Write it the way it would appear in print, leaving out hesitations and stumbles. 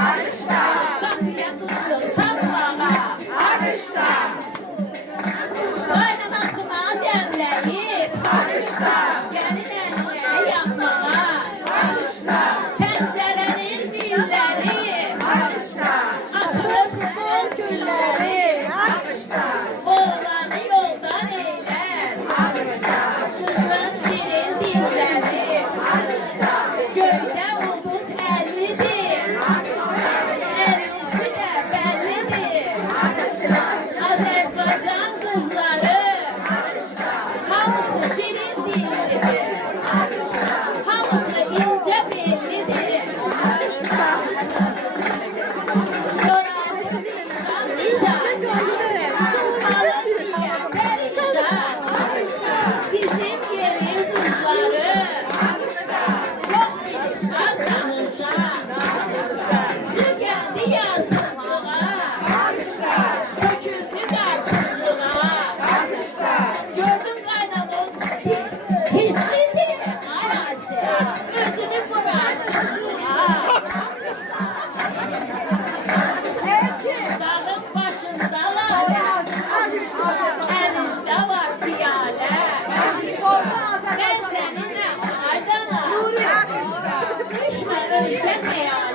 Alkışla. Kapıya tuttum tabağa. Alkışla. Kaynanasına demleyip. Alkışla. Gelin eline yakmağa. Alkışla. Tencerenin dilleri. Alkışla. Açır kızıl gülleri. Alkışla. Oğlanı yoldan eyler. Alkışla. Kızın şirin dilleri. Alkışla. Göyde ulus ellidir. Ellisi de bellidir. Azerbaycan kızları. Hamısı şirin dillidir. Hamısı ince bellidir. Sorarım nişan nişan. Alın diye perişan. Bizim yerin kızları. Çok konuşkan danışan. Su geldi yalnızlığa. Döküldü karpuzluğa. Gördüm kaynamın hislidir anası. Özünü kurarsızlığa. Dağın başındalar. Elinde var piyale. Ben seninle aydana. Düşme özge zeyale.